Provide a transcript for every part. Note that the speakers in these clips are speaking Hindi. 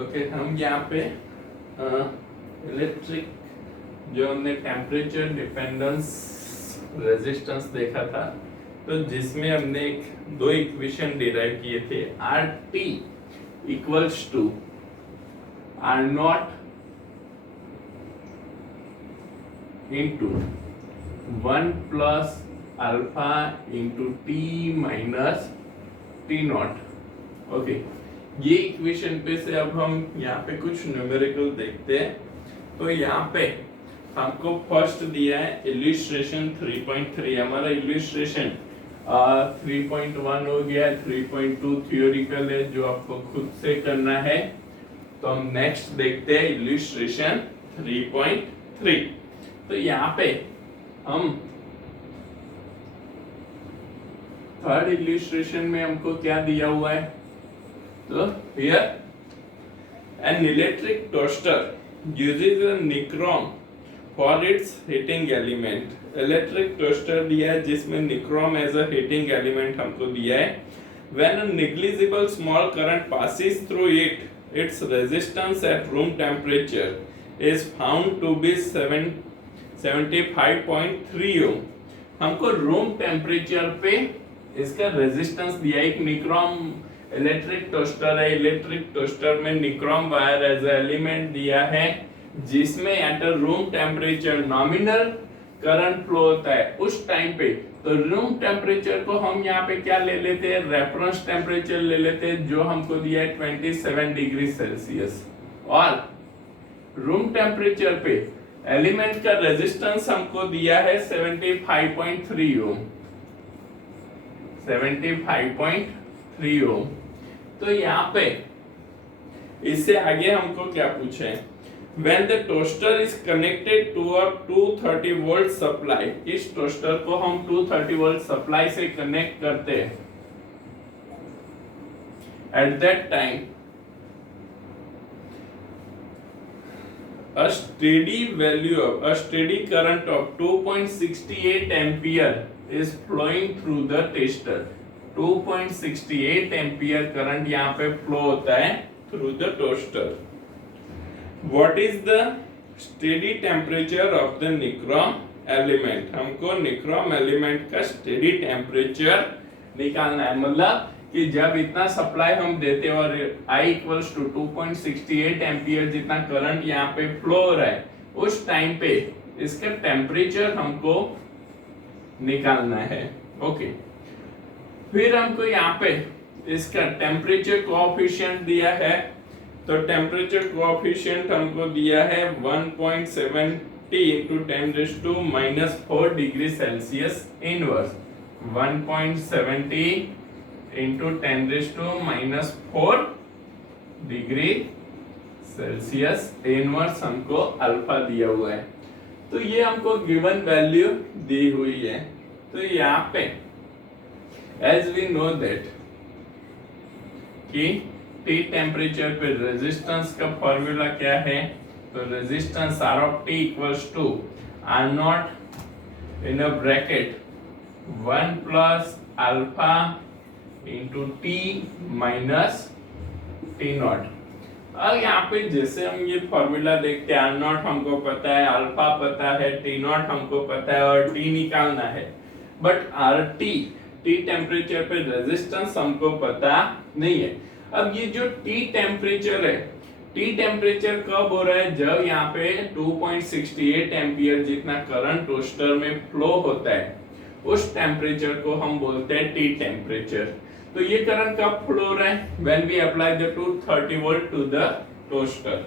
ओके, हम यहाँ पे इलेक्ट्रिक जो हमने टेम्परेचर डिपेंडेंस रेजिस्टेंस देखा था, तो जिसमें हमने दो इक्वेशन डिराइव किए थे, R T equals to R naught into 1 plus alpha into T minus T naught. Okay, ये इक्वेशन पे से अब हम यहाँ पे कुछ न्यूमेरिकल देखते हैं। तो यहाँ पे हमको फर्स्ट दिया है इलिस्ट्रेशन 3.3, हमारा इलिस्ट्रेशन 3.1 हो गया, 3.2 थियोरिकल है जो आपको खुद से करना है। तो हम नेक्स्ट देखते हैं इलिस्ट्रेशन 3.3। तो यहाँ पे हम थर्ड इलिस्ट्रेशन में हमको क्या दिया हुआ है, तो here an electric toaster uses a nichrome for its heating element। Electric toaster दिया है जिसमें nichrome as a heating element हमको दिया है। When a negligible small current passes through it, its resistance at room temperature is found to be 75.3 ohm। हमको रूम टेम्परेचर पे इसका रेजिस्टेंस दिया है। एक निक्रोम इलेक्ट्रिक टोस्टर है, इलेक्ट्रिक टोस्टर में निक्रोम वायर एज एलिमेंट दिया है जिसमें eight room temperature nominal current flow होता है उस टाइम पे। तो रूम टेम्परेचर को हम यहाँ पे क्या ले लेते हैं, रेफरेंस टेम्परेचर ले लेते हैं जो हमको दिया है 27 डिग्री सेल्सियस, और रूम टेम्परेचर पे एलिमेंट का रेजिस्टेंस हमको दिया है 75.3 ओम, 75.3 ओम। तो यहाँ पे इससे आगे हमको क्या पूछे हैं, when the toaster is connected to a 230 volt supply, इस टोस्टर को हम 230 volt सप्लाई से कनेक्ट करते हैं, at that time a steady current of 2.68 ampere is flowing through the tester। 2.68 ampere current यहाँ पे फ्लो होता है through the toaster. What is the steady temperature of the nichrome element, हमको निक्रोम एलिमेंट का स्टेडी टेम्परेचर निकालना है। मतलब कि जब इतना सप्लाई हम देते हैं और I इक्वल्स टू 2.68 एम्पियर जितना करंट यहाँ पे फ्लो हो रहा है, उस टाइम पे इसका टेम्परेचर हमको निकालना है। ओके, फिर हमको यहाँ पे इसका टेम्परेचर कोएफिशिएंट दिया है। तो टेम्परेचर कोएफिशिएंट हमको दिया है 1.70 into 10⁻⁻⁴ degree Celsius inverse. 1.70 into 10⁻⁻⁴ degree Celsius inverse हमको अल्फा दिया हुआ है। तो ये हमको गिवन वैल्यू दी हुई है। तो यहाँ पे एज वी नो दैट कि T टेम्परेचर पे रेजिस्टेंस का फॉर्मूला क्या है, तो resistance R of T equals to R naught in a bracket 1 plus alpha into T minus T naught. अब यहाँ पे जैसे हम ये फॉर्मूला देखते हैं, R नॉट हमको पता है, अल्फा पता है, T नॉट हमको पता है और T निकालना है, बट RT T टेम्परेचर पे रेजिस्टेंस हमको पता नहीं है। अब ये जो T टेम्परेचर है, T टेम्परेचर कब हो रहा है, जब यहाँ पे 2.68 एम्पियर जितना करंट टोस्टर में फ्लो होता है, उस टेम्परेचर को हम बोलते हैं T टेम्परेचर। तो ये करंट कब फ्लो हो रहा है, when we apply the 230 volt to the toaster।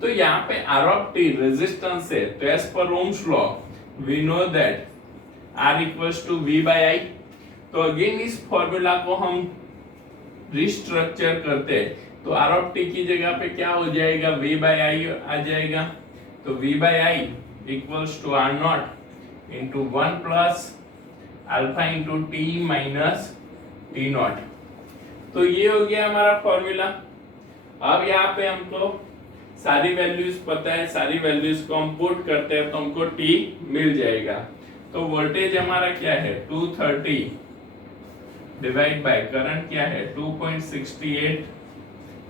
तो यहाँ पे R of T रेजिस्टेंस है, तो as per Ohm's law we know that R equals to V by I। तो अगेन इस फॉर्मूला को हम रिस्ट्रक्चर करते हैं, तो R of T की जगह पे क्या हो जाएगा, V by I आ जाएगा। तो V by I equals to R naught into 1 plus alpha into T minus T naught. तो ये हो गया हमारा फॉर्मूला। अब यहाँ पे हमको सारी वैल्यूज पता है, सारी वैल्यूज को हम पुट करते हैं तो हमको T मिल जाएगा। तो वोल्टेज हमारा क्या है 230 डिवाइड बाय करंट क्या है 2.68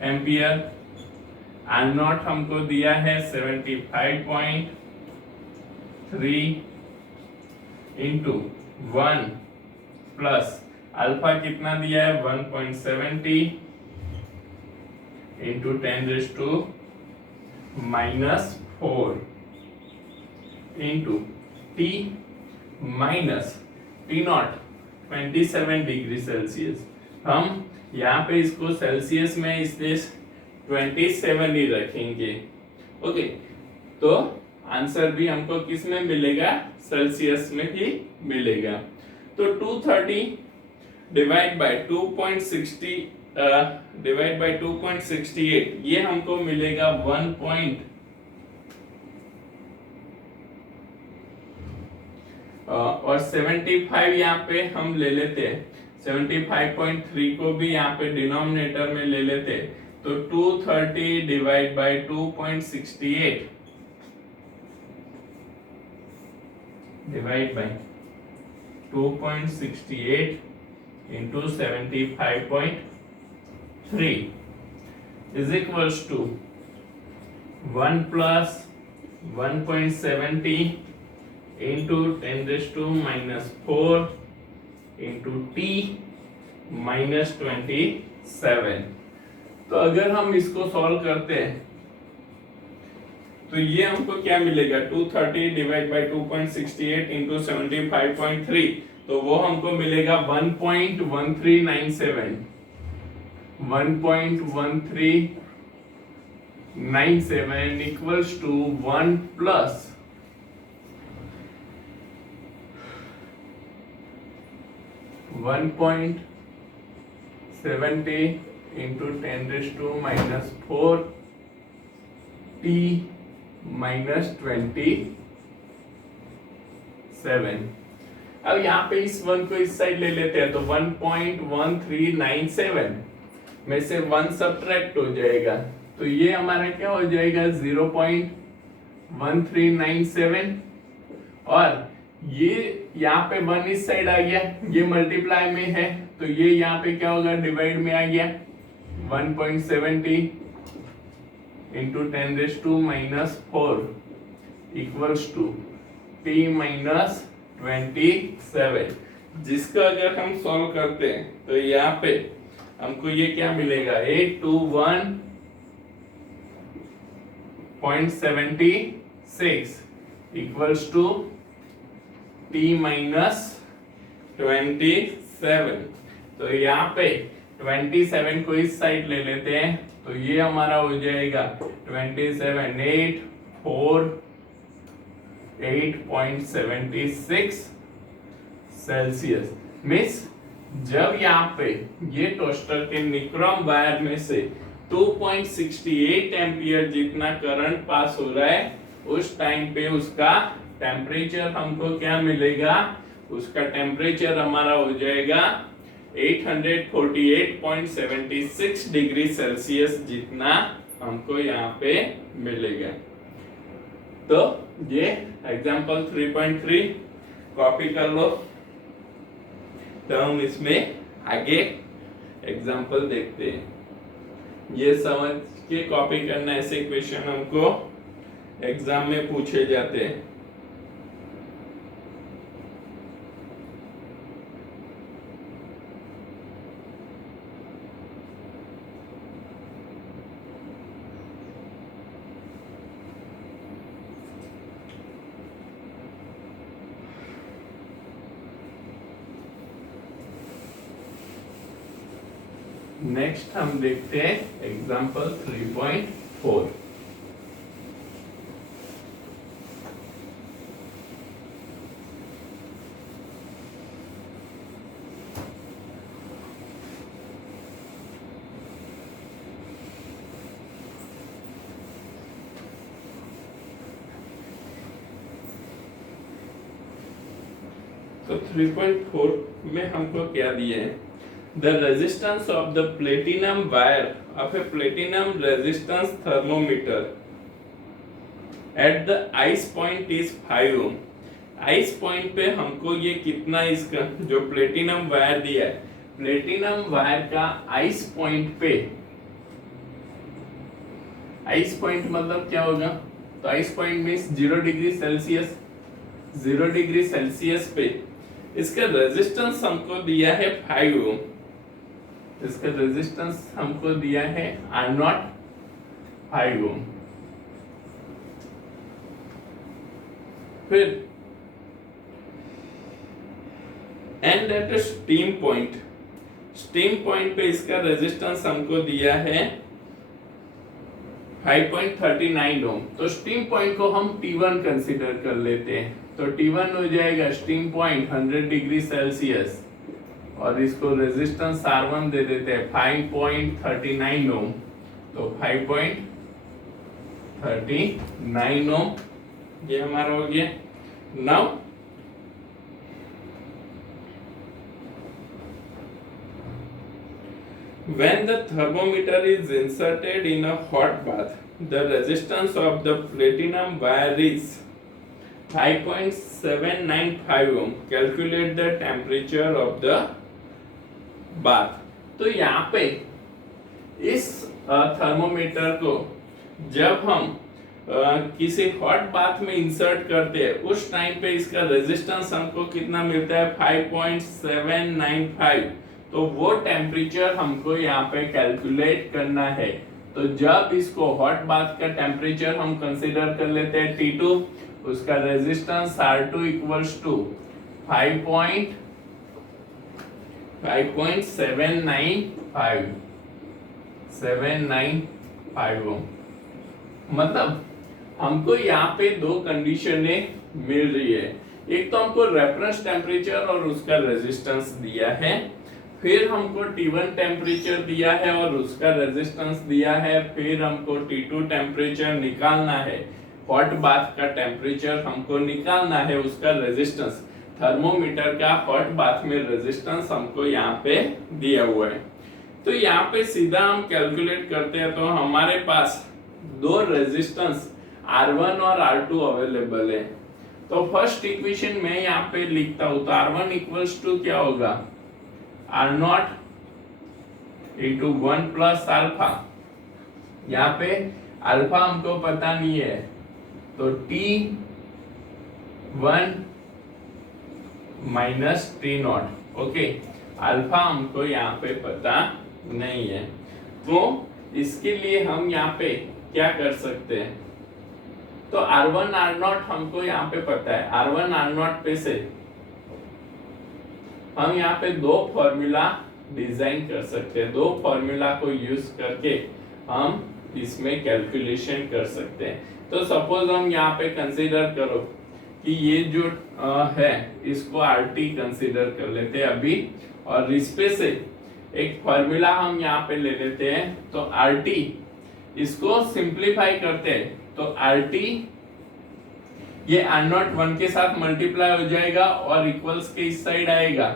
एम्पियर आर नॉट हमको दिया है 75.3 इंटू 1 प्लस अल्फा कितना दिया है 1.70 into 10⁻⁻4 into T minus T not 27 degree Celsius. हम यहाँ पे इसको सेल्सियस में इसलिए 27 ही रखेंगे। ओके, तो आंसर भी हमको किस में मिलेगा, सेल्सियस में ही मिलेगा। तो 230 डिवाइड बाय 2.68 ये हमको मिलेगा 1 और 75 यहाँ पे हम ले लेते हैं, 75.3 को भी यहाँ पे डिनोमिनेटर में ले लेते, तो 230 divide by 2.68 divide by 2.68 into 75.3 is equals to 1 plus 1.70 into 10⁻⁻4 into t minus 27। तो अगर हम इसको सॉल्व करते हैं तो ये हमको क्या मिलेगा, 230 डिवाइड बाय 2.68 into 75.3, तो वो हमको मिलेगा 1.1397 equals to 1 plus 1.70 into 10⁻⁻4 t minus 27। अब यहाँ पे इस 1 को इस साइड ले लेते हैं, तो 1.1397 में से 1 सब्ट्रैक्ट हो जाएगा, तो ये हमारा क्या हो जाएगा 0.1397, और ये यहाँ पे 1 इस साइड आ गया, ये मल्टीप्लाई में है, तो ये यहाँ पे क्या होगा, डिवाइड में आ गया, 1.70 into 10⁻⁻4 equals to t minus 27। जिसका अगर हम सॉल्व करते हैं तो यहाँ पे हमको ये क्या मिलेगा, 821.76 equals to t minus 27। तो यहाँ पे 27 को इस साइड ले लेते हैं, तो ये हमारा हो जाएगा 8.76 सेल्सियस। मीन्स जब यहाँ पे ये टोस्टर के निक्रोम वायर में से 2.68 एम्पियर जितना करंट पास हो रहा है, उस टाइम पे उसका टेम्परेचर हमको क्या मिलेगा, उसका टेम्परेचर हमारा हो जाएगा 848.76 डिग्री सेल्सियस जितना हमको यहाँ पे मिलेगा। तो ये एग्जांपल 3.3 कॉपी कर लो, तो हम इसमें आगे एग्जांपल देखते हैं। ये समझ के कॉपी करना, ऐसे क्वेश्चन हमको एग्जाम में पूछे जाते हैं। नेक्स्ट हम देखते हैं एग्जांपल 3.4। तो 3.4 में हमको क्या दिए हैं, the resistance of the platinum wire of a platinum resistance thermometer at the ice point is 5 ohm। Ice point पे हमको ये कितना, इसका जो प्लेटिनम वायर दिया है, प्लेटिनम वायर का आइस पॉइंट पे आइस पॉइंट मतलब क्या होगा, तो ice point means 0 degree Celsius. 0 degree Celsius पे इसका रेजिस्टेंस हमको दिया है 5 ओम। इसका रेजिस्टेंस हमको दिया है आर नॉट 5 ओम। फिर and at steam point, steam point पे इसका रेजिस्टेंस हमको दिया है 5.39 ओम। तो स्टीम पॉइंट को हम T1 कंसीडर कर लेते हैं। तो T1 हो जाएगा स्टीम पॉइंट 100 डिग्री सेल्सियस और इसको रेजिस्टेंस R1 दे देते हैं 5.39 ओम। तो 5.39 ओम ये हमारा हो गया। Now when the thermometer is inserted in a hot bath, the resistance of the platinum wire is 5.795 ohm. Calculate the temperature of the bath. तो यहाँ पे इस थर्मोमीटर को जब हम किसी हॉट बाथ में इंसर्ट करते हैं उस टाइम पे इसका रेजिस्टेंस हमको कितना मिलता है 5.795। तो वो टेम्परेचर हमको यहाँ पे कैलकुलेट करना है। तो जब इसको हॉट बाथ का टेम्परेचर हम कंसीडर कर लेते हैं T2, उसका रेजिस्टेंस R2 इक्वल्स टू 5.795 ओम। मतलब हमको यहाँ पे दो कंडीशनें मिल रही है। एक तो हमको रेफरेंस टेम्परेचर और उसका रेजिस्टेंस दिया है, फिर हमको T1 टेम्परेचर दिया है और उसका रेजिस्टेंस दिया है, फिर हमको T2 टेम्परेचर निकालना है, हॉट बाथ का टेम्परेचर हमको निकालना है, उसका रेजिस्टेंस। थर्मोमीटर का हॉट बाथ में रेजिस्टेंस हमको यहाँ पे दिया हुआ है। तो यहाँ पे सीधा हम कैलकुलेट करते हैं तो हमारे पास दो रेजिस्टेंस R1 और R2 अवेलेबल है। तो फर्स्ट इक्वेशन में यहाँ पे लिखता हूं तो R1 इक्वल्स टू क्या होगा, R0 into 1 प्लस अल्फा। यहाँ पे अल्फा हमको पता नहीं है तो T1 minus T0। Okay, alpha हमको यहाँ पे पता नहीं है तो इसके लिए हम यहाँ पे क्या कर सकते हैं, तो R1 R0 हमको यहाँ पे पता है। R1 R0 पे से हम यहाँ पे दो फॉर्मूला डिजाइन कर सकते हैं। दो फॉर्मूला को यूज करके हम इसमें कैलकुलेशन कर सकते हैं। तो सपोज हम यहाँ पे कंसीडर करो कि ये जो है इसको RT कंसीडर कर लेते हैं अभी, और इस पे से एक फॉर्मूला हम यहाँ पे ले लेते हैं। तो RT इसको सिंप्लीफाई करते हैं तो RT ये R0 1 के साथ मल्टीप्लाई हो जाएगा और इक्वल्स के इस साइड आएगा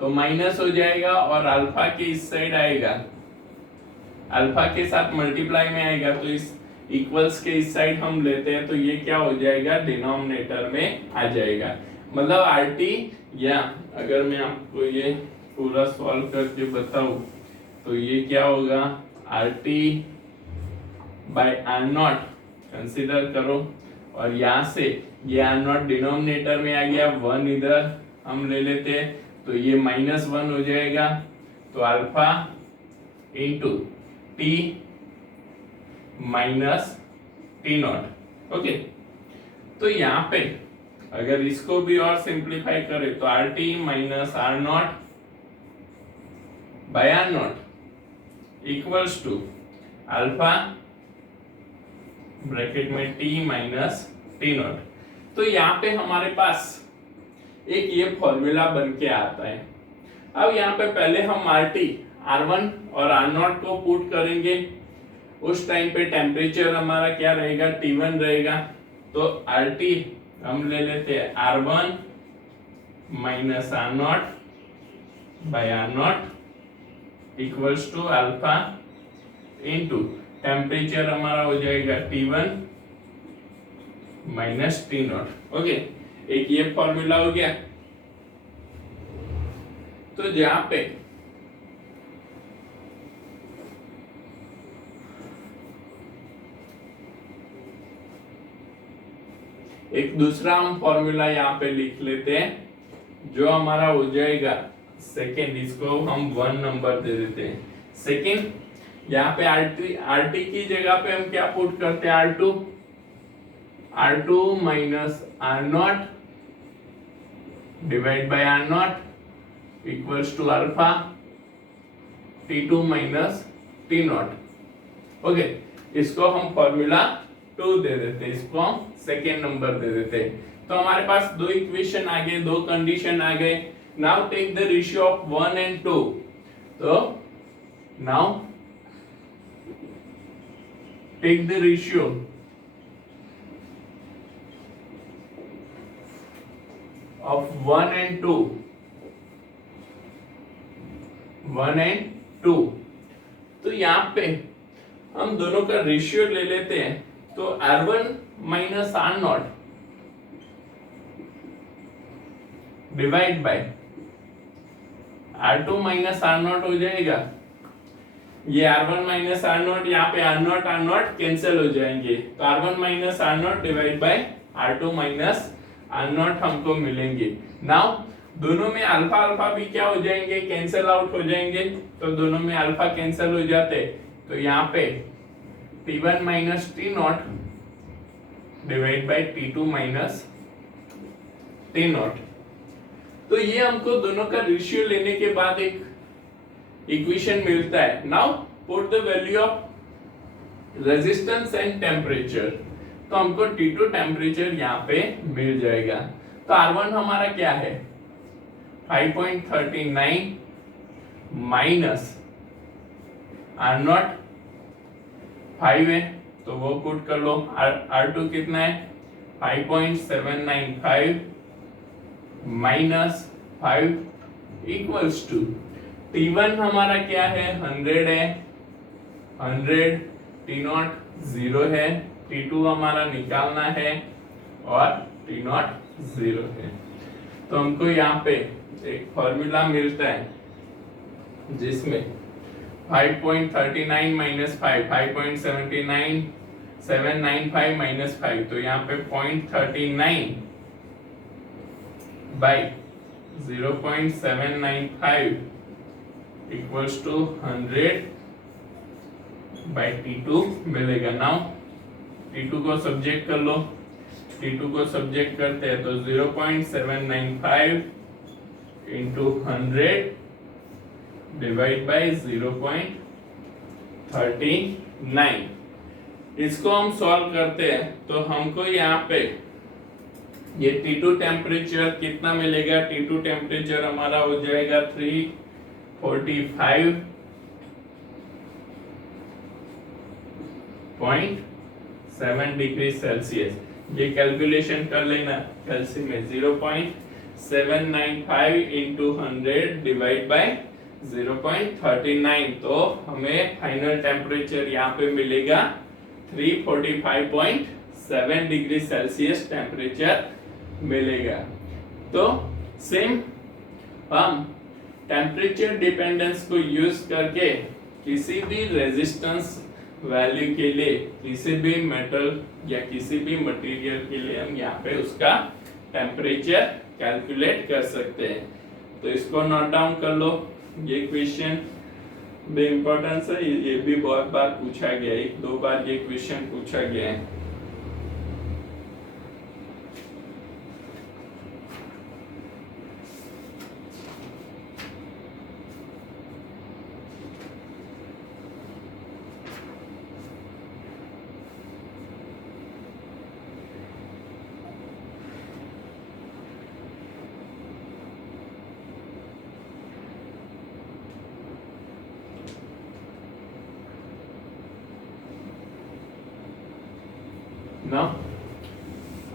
तो माइनस हो जाएगा, और अल्फा के इस साइड आएगा, अल्फा के साथ मल्टीप्लाई में आएगा तो इस इक्वल्स के इस साइड हम लेते हैं तो ये क्या हो जाएगा, डिनोमिनेटर में आ जाएगा। मतलब RT, या अगर मैं आपको ये पूरा सॉल्व करके बताऊं तो ये क्या होगा, RT बाय R0 कंसीडर करो, और यहाँ से ये R0 डिनोमिनेटर में आ गया, 1 इधर हम ले लेते हैं तो ये -1 हो जाएगा। तो alpha into T minus T0। Okay, तो यहाँ पे अगर इसको भी और सिंप्लीफाई करें तो RT minus R0 by R0 equals to alpha bracket में T माइनस T0। तो यहाँ पे हमारे पास एक ये फॉर्मूला बन के आता है। अब यहाँ पे पहले हम RT R1 और R0 को पुट करेंगे। उस टाइम पे टेम्परेचर हमारा क्या रहेगा, T1 रहेगा। तो RT हम ले लेते हैं R1 minus R0 by R0 equals to alpha into temperature हमारा हो जाएगा T1 माइनस T0। ओके, एक ये फॉर्मूला हो गया। तो जहां पे एक दूसरा हम फॉर्मूला यहाँ पे लिख लेते हैं जो हमारा हो जाएगा सेकेंड, इसको हम 1 नंबर दे देते हैं। सेकेंड यहाँ पे आरटी की जगह पे हम क्या पुट करते हैं, R two minus R naught divide by R naught equals to alpha T2 minus T naught. Okay, इसको हम फॉर्मूला 2 दे देते हैं, इसको हम सेकेंड नंबर दे देते हैं। तो हमारे पास दो इक्वेशन आ गए, दो कंडीशन आ गए। Now take the ratio of 1 and 2। तो now take the ratio of 1 and 2, 1 and 2। तो यहाँ पे हम दोनों का रेशियो ले लेते हैं, तो R1 minus R naught divide by R2 minus R naught हो जाएगा। ये R1 माइनस आर नॉट, यहाँ पे आर नॉट कैंसिल हो जाएंगे, तो R1 minus R naught divide by R2 minus R naught हमको मिलेंगे। नाउ दोनों में अल्फा अल्फा भी क्या हो जाएंगे, कैंसिल आउट हो जाएंगे, तो दोनों में अल्फा कैंसिल हो जाते, तो यहाँ पे T1 minus T not divide bye T2 minus T not. तो ये हमको दोनों का रेशियो लेने के बाद एक इक्वेशन मिलता है। Now put the value of resistance and temperature, तो हमको T2 टेम्परेचर यहाँ पे मिल जाएगा। तो R1 हमारा क्या है 5.39 माइनस आर नॉट 5 है, तो वो पुट कर लो। R2 कितना है 5.795 माइनस 5 इक्वल्स टू T1 हमारा क्या है 100 है, 100 T नॉट 0 है, T2 हमारा निकालना है और T नॉट 0 है। तो हमको यहाँ पे एक फॉर्मूला मिलता है जिसमें 5.39 माइनस 5, 5.79 795 माइनस 5, तो यहाँ पे 0.39 by 0.795 equals to 100 by T2 मिलेगा। नाउ T2 को सब्जेक्ट कर लो, T2 को सब्जेक्ट करते हैं तो 0.795 इंटू 100 डिवाइड बाई 0.39। इसको हम सॉल्व करते हैं तो हमको यहाँ पे ये T2 टेम्परेचर कितना मिलेगा, T2 टेम्परेचर हमारा हो जाएगा 345.7 डिग्री सेल्सियस। ये कैलकुलेशन कर लेना कैलसी में 0.795 इंटू 100 डिवाइड बाय 0.39, तो हमें फाइनल टेम्परेचर यहाँ पे मिलेगा 345.7 डिग्री सेल्सियस टेम्परेचर मिलेगा। तो सेम हम टेम्परेचर डिपेंडेंस को यूज करके किसी भी रेजिस्टेंस वैल्यू के लिए, किसी भी मेटल या किसी भी मटेरियल के लिए हम यहाँ पे उसका टेम्परेचर कैलकुलेट कर सकते हैं। तो इसको नोट डाउन कर लो, ये क्वेश्चन भी इम्पोर्टेंस है, ये भी बहुत बार पूछा गया है, 1-2 बार ये क्वेश्चन पूछा गया है। ना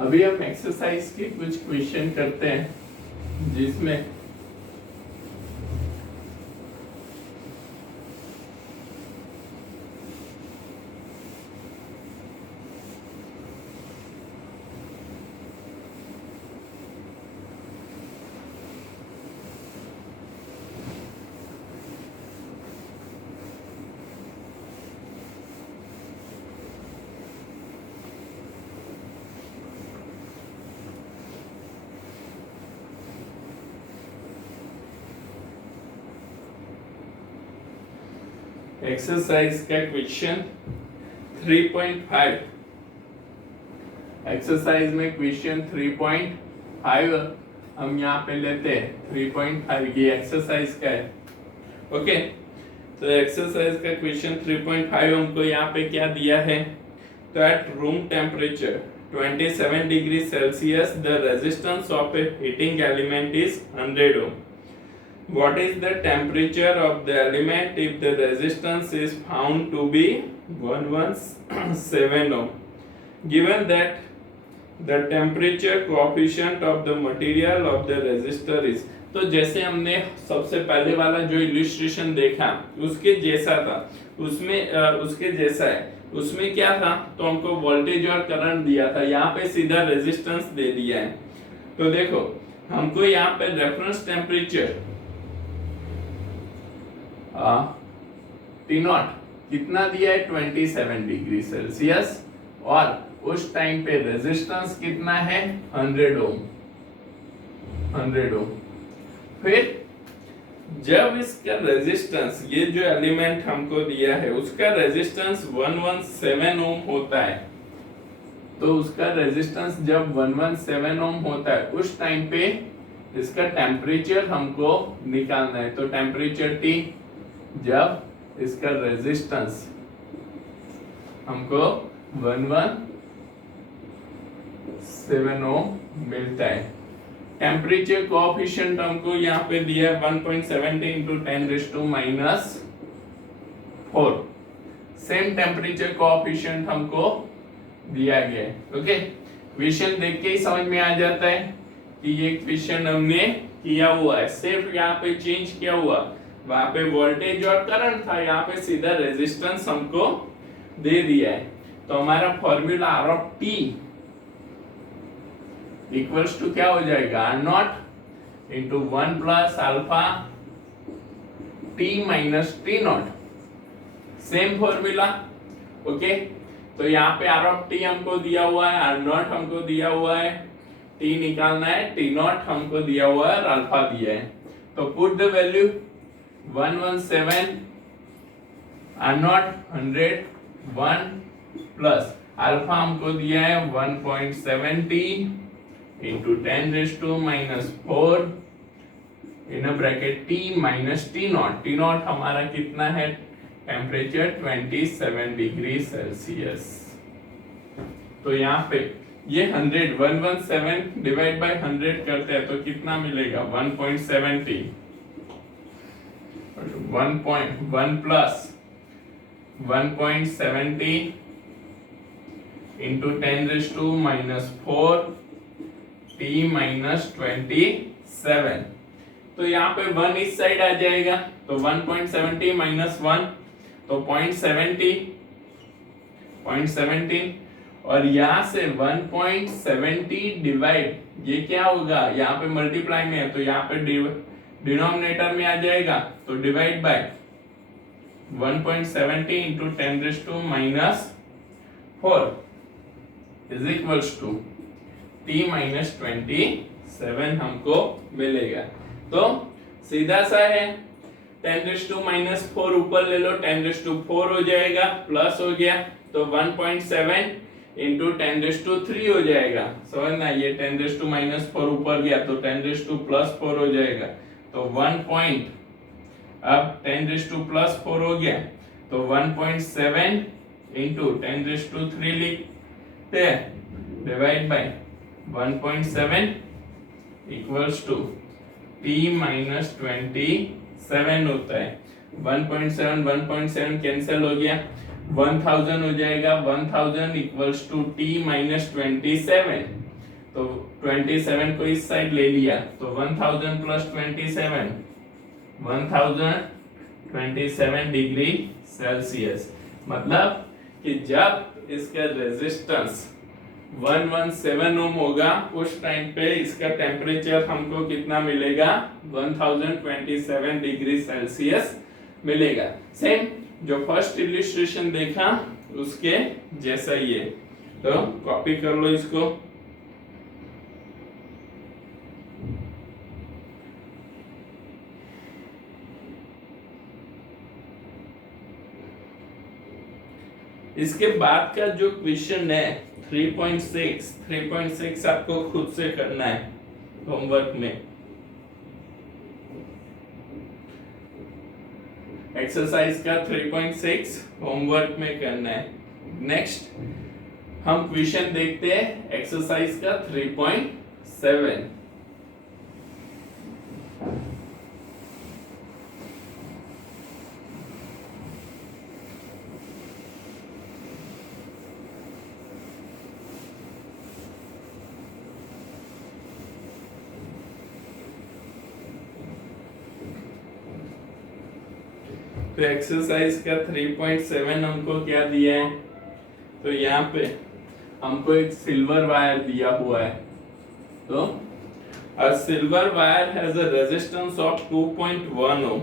अभी हम एक्सरसाइज के कुछ क्वेश्चन करते हैं जिसमें एक्सरसाइज का क्वेश्चन 3.5, एक्सरसाइज में क्वेश्चन 3.5 हम यहाँ पे लेते हैं 3.5, ये एक्सरसाइज का है। ओके, तो एक्सरसाइज का क्वेश्चन 3.5 हमको यहाँ पे क्या दिया है, तो at room temperature 27 degree Celsius the resistance of a heating element is 100 ohm. What is the temperature of the element if the resistance is found to be 117 ohm? Given that the temperature coefficient of the material of the resistor is, तो जैसे हमने सबसे पहले वाला जो इलिस्ट्रेशन देखा उसके जैसा था, उसमें उसके जैसा है, उसमें क्या था, तो हमको वोल्टेज और करंट दिया था, यहाँ पे सीधा रेजिस्टेंस दे दिया है। तो देखो हमको यहाँ पे रेफरेंस टेम्परेचर T0 कितना दिया है 27 डिग्री सेल्सियस, और उस टाइम पे रेजिस्टेंस कितना है 100 ओम। फिर जब इसका रेजिस्टेंस, ये जो एलिमेंट हमको दिया है उसका रेजिस्टेंस 117 ओम होता है, तो उसका रेजिस्टेंस जब 117 ओम होता है उस टाइम पे इसका टेम्परेचर हमको निकालना है। तो टेम्परेचर T जब इसका रेजिस्टेंस हमको 117 ओम मिलता है। टेम्परेचर कोएफिशिएंट हमको यहाँ पे दिया है 1.70 into 10⁻⁴। सेम टेम्परेचर कोएफिशिएंट हमको दिया गया है। ओके, क्वेश्चन देख के ही समझ में आ जाता है कि ये क्वेश्चन हमने किया हुआ है, सिर्फ यहाँ पे चेंज किया हुआ, वहां पे वोल्टेज और करंट था, यहाँ पे सीधा रेजिस्टेंस हमको दे दिया है। तो हमारा formula R of T equals to क्या हो जाएगा, R naught into 1 plus alpha T minus T naught, same formula. Okay, तो यहाँ पे आर ऑफ टी हमको दिया हुआ है, आर नॉट हमको दिया हुआ है, टी निकालना है, टी नॉट हमको दिया हुआ है और अल्फा दिया है। तो put the value 117 R naught 100 1 plus alpha हमको दिया है 1.70 into 10⁻⁴ in a bracket T minus T naught. T naught हमारा कितना है, टेम्परेचर 27 डिग्री सेल्सियस। तो यहाँ पे ये 117 डिवाइड बाय 100 करते हैं तो कितना मिलेगा 1.70, 1 प्लस 1.70 into 10⁻⁴ t माइनस 27। तो यहाँ पे 1 इस साइड आ जाएगा, तो 1.70 माइनस 1 तो 0.70, और यहाँ से 1.70 डिवाइड, ये क्या होगा, यहाँ पे मल्टीप्लाई में है तो यहाँ पे डिनोमिनेटर में आ जाएगा, तो divide by 1.70 into 10⁻⁴ is equals to t minus 27 हमको मिलेगा। तो सीधा सा है, 10⁻⁴ ऊपर ले लो, 10⁴ हो जाएगा, प्लस हो गया तो 1.7 into 10⁻³ हो जाएगा। समझना, ये 10⁻⁴ ऊपर गया तो 10⁻+4 हो जाएगा, तो 1 पॉइंट, अब 10⁻+4 हो गया तो 1.7 into 10⁻³ लिखते हैं, divide by 1.7 equals to t minus 27 होता है। 1.7 कैंसिल हो गया, 1000 हो जाएगा, 1000 इक्वल्स टू t माइनस 27, तो 27 को इस साइड ले लिया तो 1000 प्लस 27 1027 डिग्री सेल्सियस। मतलब कि जब इसका रेजिस्टेंस 117 ओम होगा उस टाइम पे इसका टेम्परेचर हमको कितना मिलेगा, 1027 डिग्री सेल्सियस मिलेगा। सेम जो फर्स्ट इलिस्ट्रेशन देखा उसके जैसा ही है, तो कॉपी कर लो इसको। इसके बाद का जो क्वेश्चन है 3.6 आपको खुद से करना है होमवर्क में। एक्सरसाइज का 3.6 होमवर्क में करना है। नेक्स्ट हम क्वेश्चन देखते हैं एक्सरसाइज का 3.7। तो एक्सरसाइज का 3.7 हमको क्या दिया है, तो यहाँ पे हमको एक सिल्वर वायर दिया हुआ है। तो a silver wire has a resistance of 2.1 ohm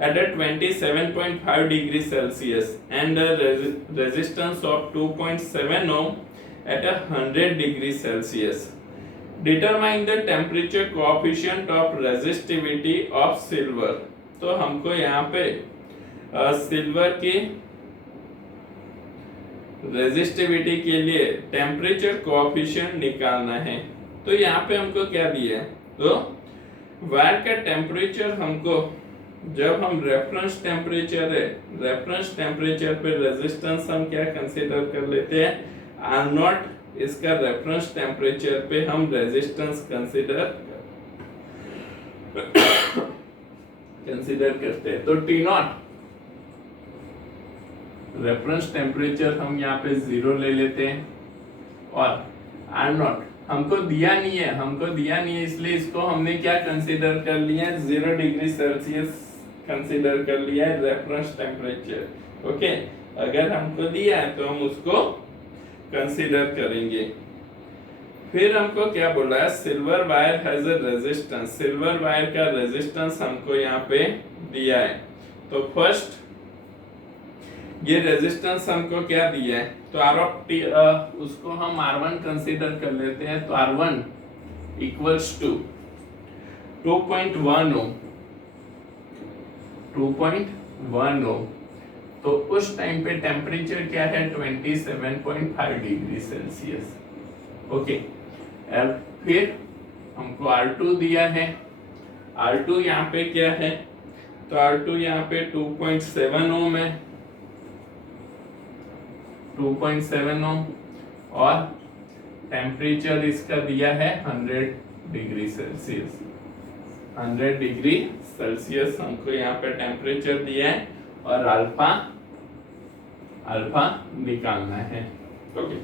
at a 27.5 degree Celsius and a resistance of 2.7 ohm at a 100 degree Celsius. Determine the temperature coefficient of resistivity of silver. तो हमको यहाँ पे सिल्वर की रेजिस्टिविटी के लिए टेम्परेचर कोएफिशिएंट निकालना है। तो यहाँ पे हमको क्या दिया है, तो वायर का टेम्परेचर हमको, जब हम रेफरेंस टेम्परेचर है, रेफरेंस टेम्परेचर पे रेजिस्टेंस हम क्या कंसीडर कर लेते हैं, आर नॉट, इसका रेफरेंस टेम्परेचर पे हम रेजिस्टेंस कंसीडर करते हैं। तो टी नॉट रेफरेंस टेम्परेचर हम यहाँ पे 0 ले लेते हैं, और आर नॉट हमको दिया नहीं है, इसलिए इसको हमने क्या कंसीडर कर लिया है, 0 डिग्री सेल्सियस कंसीडर कर लिया है रेफरेंस टेम्परेचर। ओके, अगर हमको दिया है तो हम उसको कंसीडर करेंगे। फिर हमको क्या बोला है, silver wire has a resistance, silver wire का रेजिस्टेंस हमको यहाँ पे दिया है। तो फर्स्ट ये रेजिस्टेंस हमको क्या दिया है, तो आर ऑफ टी, उसको हम R1 कंसीडर कर लेते हैं। तो R1 इक्वल्स टू 2.1 ओम, 2.1 ओम। तो उस टाइम पे टेम्परेचर क्या है, 27.5 डिग्री सेल्सियस। ओके, अब फिर हमको R2 दिया है, R2 यहाँ पे क्या है, तो R2 यहाँ पे 2.7 ओम है, 2.7 ओम, और टेम्परेचर इसका दिया है 100 डिग्री सेल्सियस, 100 डिग्री सेल्सियस हमको यहाँ पे टेम्परेचर दिया है, और अल्फा निकालना है। ओके,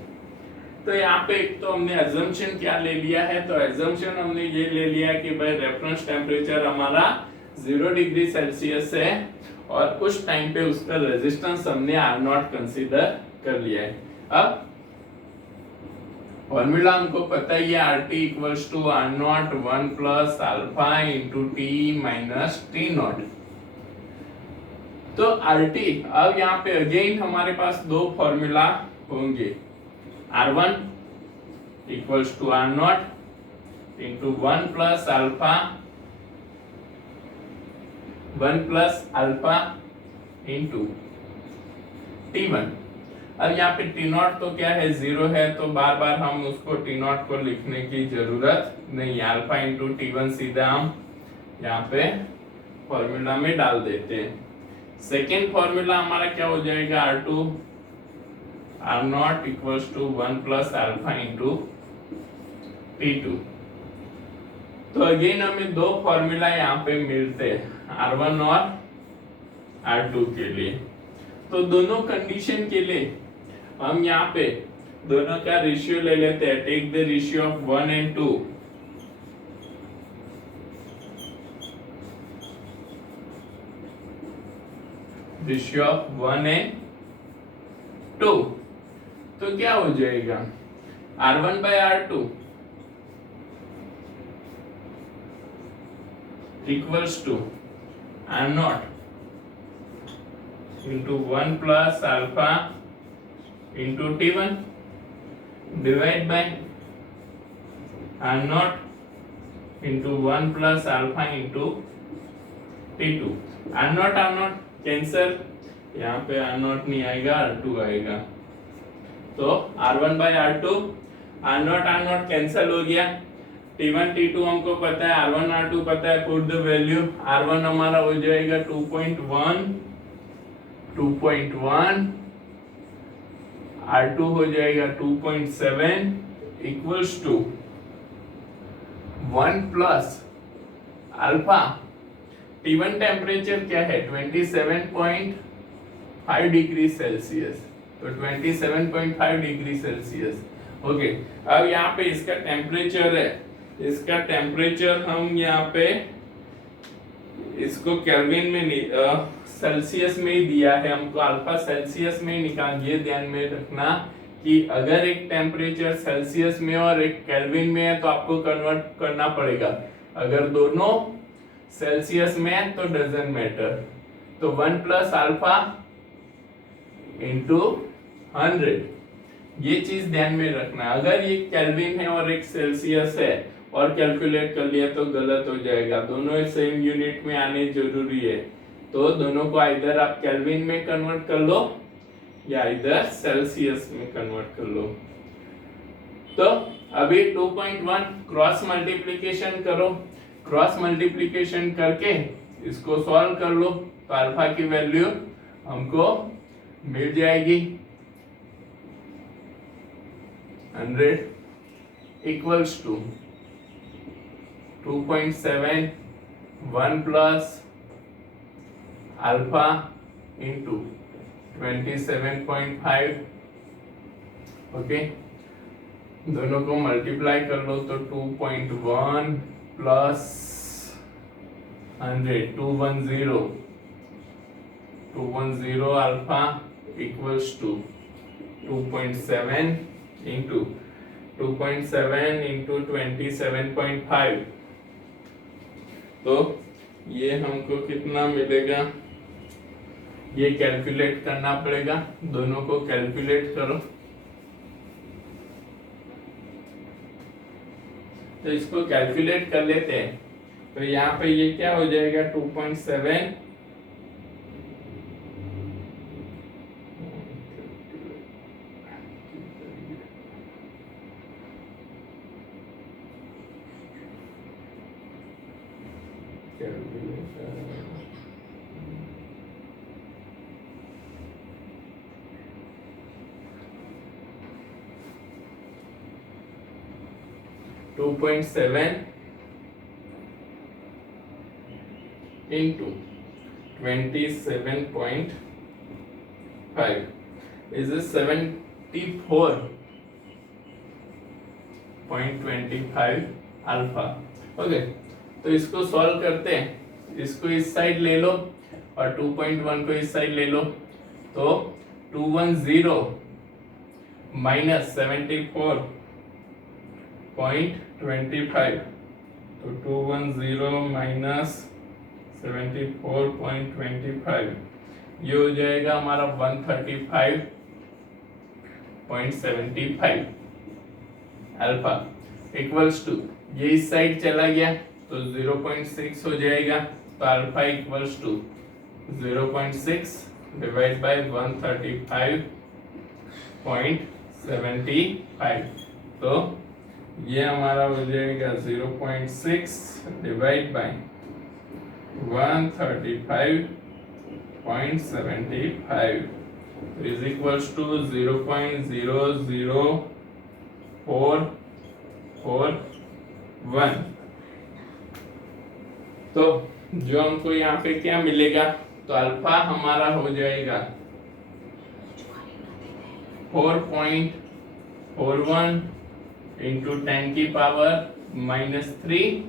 तो यहाँ पे एक तो हमने अजम्पशन क्या ले लिया है, तो अजम्पशन हमने ये ले लिया कि भाई रेफरेंस टेम्परेचर हमारा 0 डिग्री सेल्सियस है, और उस टाइम पे उसका रेजिस्टेंस हमने R0 कंसीडर कर लिया है। अब फॉर्मूला हमको पता ही है, RT equals to R0 1 plus alpha into T minus T0। तो RT, अब यहाँ पे अगेन हमारे पास दो फॉर्मूला होंगे, R1 equals to R0 into 1 plus alpha into T1। अब यहाँ पे T0 तो क्या है, 0 है, तो बार बार हम उसको T0 को लिखने की जरूरत नहीं, अल्फा इंटू T1 सीधा हम यहाँ पे फॉर्मूला में डाल देते हैं। सेकेंड फॉर्मूला हमारा क्या हो जाएगा, R0 equals to 1 plus alpha into T2। तो अगेन हमें दो फॉर्मूला यहाँ पे मिलते हैं, R1 और R2 के लिए। तो दोनों कंडीशन के लिए हम यहाँ पे दोनों का रेशियो ले लेते हैं, take the ratio of 1 and 2। Ratio of 1 and 2, तो क्या हो जाएगा, R1 by R2 equals to R0 into 1 plus alpha into T1 divide by R0 into 1 plus alpha into T2। R0 cancel, यहाँ पे R0 नहीं आएगा, R2 आएगा। तो R1 by R2, R0 cancel हो गया। T1 T2 हमको पता है, R1 R2 पता है, पुट द वैल्यू। R1 हमारा हो जाएगा 2.1, R2 हो जाएगा 2.7 equals to 1 plus alpha. T1 temperature क्या है 27.5 डिग्री सेल्सियस, तो 27.5 डिग्री सेल्सियस। ओके, अब यहाँ पे इसका टेम्परेचर है, इसका टेम्परेचर हम यहाँ पे इसको केल्विन में नहीं सेल्सियस में ही दिया है हमको, अल्फा सेल्सियस में ही निकाल। ये ध्यान में रखना कि अगर एक टेम्परेचर सेल्सियस में और एक केल्विन में है तो आपको कन्वर्ट करना पड़ेगा। अगर दोनों सेल्सियस में है तो डजंट मैटर। तो 1 प्लस अल्फा इंटू 100, ये चीज ध्यान में रखना। अगर ये केल्विन है और एक सेल्सियस है और कैलकुलेट कर लिया तो गलत हो जाएगा, दोनों सेम यूनिट में आने जरूरी है। तो दोनों को इधर आप केल्विन में कन्वर्ट कर लो या इधर सेल्सियस में कन्वर्ट कर लो। तो अभी 2.1 क्रॉस मल्टीप्लिकेशन करो, क्रॉस मल्टीप्लिकेशन करके इसको सॉल्व कर लो तो अल्फा की वैल्यू हमको मिल जाएगी 100 equals to 2.7 1 plus alpha into 27.5। Okay, दोनों को मल्टीप्लाई कर लो तो 2.1 plus 100 210 alpha equals to 2.7 into 27.5। तो ये हमको कितना मिलेगा, ये कैलकुलेट करना पड़ेगा, दोनों को कैलकुलेट करो। तो इसको कैलकुलेट कर लेते हैं। तो यहाँ पे ये क्या हो जाएगा 2.7 2.7 into 27.5 is 74.25 अल्फा। ओके, तो इसको सॉल्व करते हैं। इसको इस साइड ले लो और 2.1 को इस साइड ले लो। तो 210 माइनस 74.25, तो 210 माइनस 74.25 ये हो जाएगा हमारा 135.75 अल्फा इक्वल्स टू, ये इस साइड चला गया तो 0.6 हो जाएगा। तो alpha equals to 0.6 divide by 135.75। तो ये हमारा हो जाएगा 0.6 divide by 135.75 is equals to 0.00441। तो जो हमको यहाँ पे क्या मिलेगा, तो अल्फा हमारा हो जाएगा 4.41 इंटू 10 की पावर -3।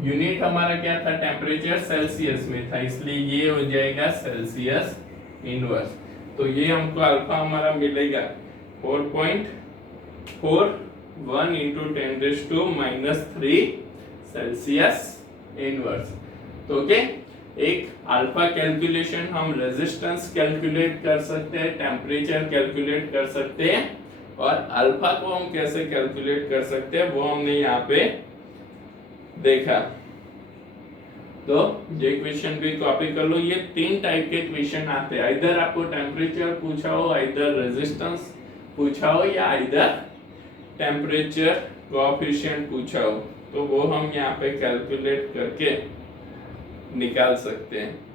यूनिट हमारा क्या था, टेम्परेचर सेल्सियस में था, इसलिए ये हो जाएगा सेल्सियस इनवर्स। तो ये हमको अल्फा हमारा मिलेगा 4.41 इंटू 10⁻³ सेल्सियस इनवर्स। तो ओके, एक अल्फा कैलकुलेशन हम रेजिस्टेंस कैलकुलेट कर सकते हैं, टेम्परेचर कैलकुलेट कर सकते हैं, और अल्फा को हम कैसे कैलकुलेट कर सकते हैं वो हमने यहाँ पे देखा। तो ये क्वेश्चन भी कॉपी कर लो। ये 3 टाइप के क्वेश्चन आते हैं, इधर आपको टेम्परेचर पूछा हो, इधर रेजिस्टेंस पूछा हो, या इधर टेम्परेचर कोएफिशिएंट पूछा हो, तो वो हम यहाँ पे कैलकुलेट करके निकाल सकते हैं।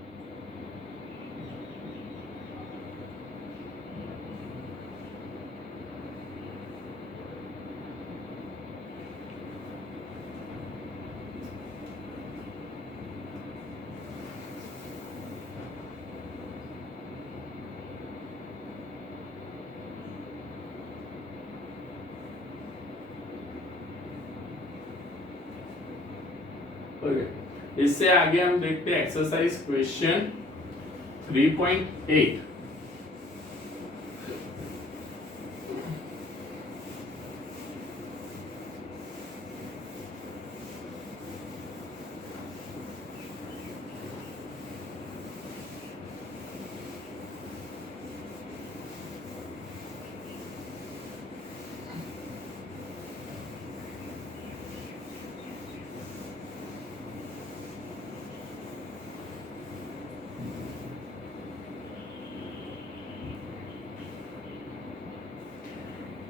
इससे आगे हम देखते हैं एक्सरसाइज क्वेश्चन 3.8।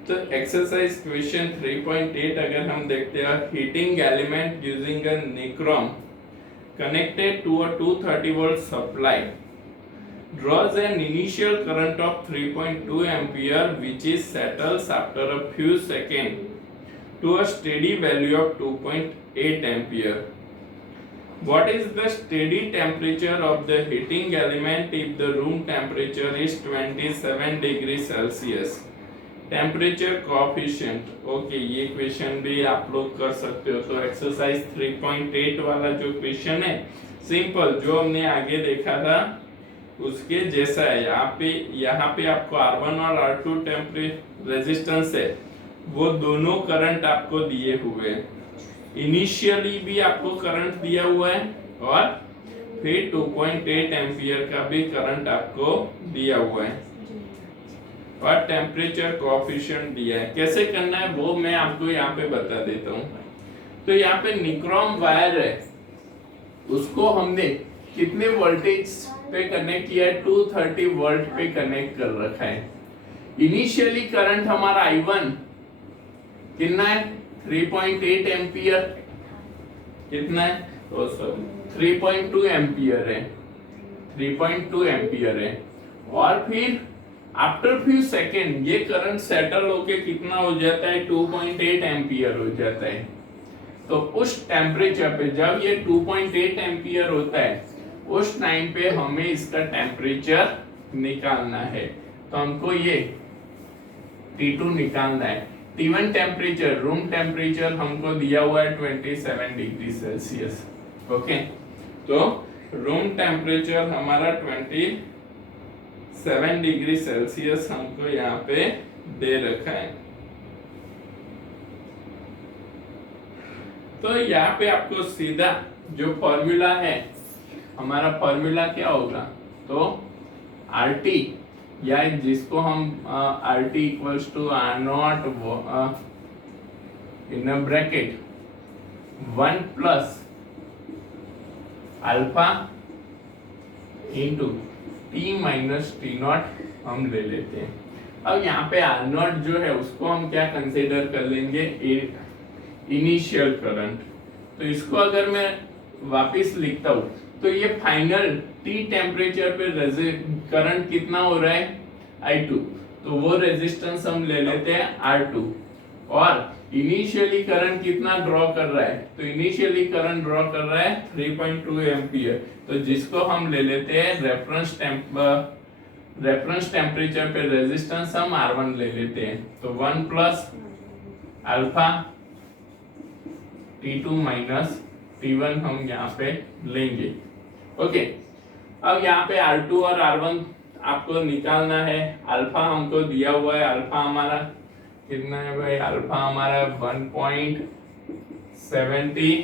तो एक्सरसाइज क्वेश्चन 3.8 अगर हम देखते हैं, heating element using a nichrome connected to a 230 volt supply draws an initial current of 3.2 ampere which is settles after a few seconds to a steady value of 2.8 ampere. What is the steady temperature of the heating element if the room temperature is 27 degrees Celsius? Temperature coefficient. Okay, ये क्वेश्चन भी आप लोग कर सकते हो। तो एक्सरसाइज 3.8 वाला जो क्वेश्चन है, सिंपल जो हमने आगे देखा था उसके जैसा है। यहाँ पे आपको R1 और R2 टेम्परेचर रेजिस्टेंस है, वो दोनों करंट आपको दिए हुए हैं। इनिशियली भी आपको करंट दिया हुआ है और फिर 2.8 एम्पियर का भी करंट आपको दिया हुआ है और टेम्परेचर कोएफिशिएंट दिया है। कैसे करना है वो मैं आपको यहाँ पे बता देता हूँ। तो यहाँ पे निक्रोम वायर है, उसको हमने कितने वोल्टेज पे कनेक्ट किया है? 230 वोल्ट पे कनेक्ट कर रखा है। इनिशियली करंट हमारा I1 कितना है? 3.8 एम्पियर। कितना है? तो 3.2 एम्पियर है, 3.2 एम्पियर है। और फिर आफ्टर फ्यू सेकेंड ये करंट सेटल होके कितना हो जाता है? 2.8 एम्पियर हो जाता है। तो उस टेम्परेचर पे जब ये 2.8 एम्पियर होता है, उस टाइम पे हमें इसका टेम्परेचर निकालना है। तो हमको ये T2 निकालना है। T1 टेम्परेचर, रूम टेम्परेचर हमको दिया हुआ है 27 डिग्री सेल्सियस। ओके, तो रूम टेम्परेचर हमारा 27 डिग्री सेल्सियस हमको यहाँ पे दे रखा है। तो यहाँ पे आपको सीधा जो फॉर्मूला है, हमारा फॉर्मूला क्या होगा? तो RT, या जिसको हम RT equals to R0 in a bracket 1 plus alpha into T minus T0 हम ले लेते हैं। अब यहाँ पे R0 जो है उसको हम क्या कंसीडर कर लेंगे? Initial current. तो इसको अगर मैं वापस लिखता हूँ तो ये फाइनल T टेम्परेचर पे करंट कितना हो रहा है? I2। तो वो रेजिस्टेंस हम ले लेते हैं R2। और इनिशियली करंट कितना ड्रॉ कर रहा है? तो इनिशियली करंट ड्रॉ कर रहा है 3.2 एम्पियर। तो जिसको हम ले लेते हैं रेफरेंस टेम्परेचर पे रेजिस्टेंस हम R1 ले लेते हैं। तो 1 plus alpha T2 minus T1 हम यहाँ पे लेंगे। ओके, अब यहाँ पे R2 और R1 आपको निकालना है। अल्फा हमको दिया हुआ है, अल्फा हमारा कितना है भाई? अल्फा हमारा 1.70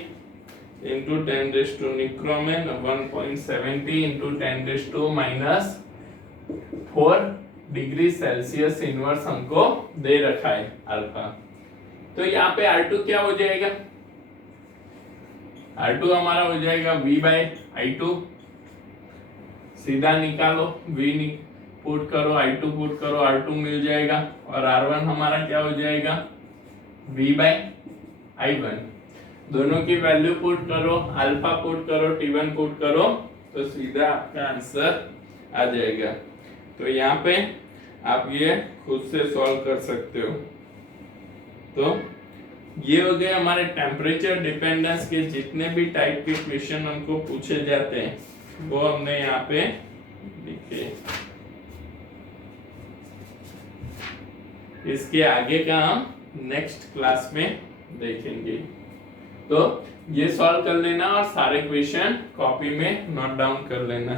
into 10 raise to nichrome, 1.70 into 10 raise to minus 4 degree Celsius inverse हमको दे रखा है अल्फा। तो यहाँ पे R2 क्या हो जाएगा? R2 हमारा हो जाएगा V बाय I2, सीधा निकालो, V पुट करो, I2 पुट करो, R2 मिल जाएगा, और R1 हमारा क्या हो जाएगा, V बाय I1। दोनों की वैल्यू पुट करो, अल्फा पुट करो, T1 पुट करो, तो सीधा आपका आंसर आ जाएगा। तो यहाँ पे आप ये खुद से सॉल्व कर सकते हो। तो ये हो गए हमारे टेम्परेचर डिपेंडेंस के जितने भी टाइप के क्वेश्चन हमको पूछे जाते हैं वो हमने यहाँ पे लिखे। इसके आगे का हम नेक्स्ट क्लास में देखेंगे। तो ये सॉल्व कर लेना और सारे क्वेश्चन कॉपी में नोट डाउन कर लेना।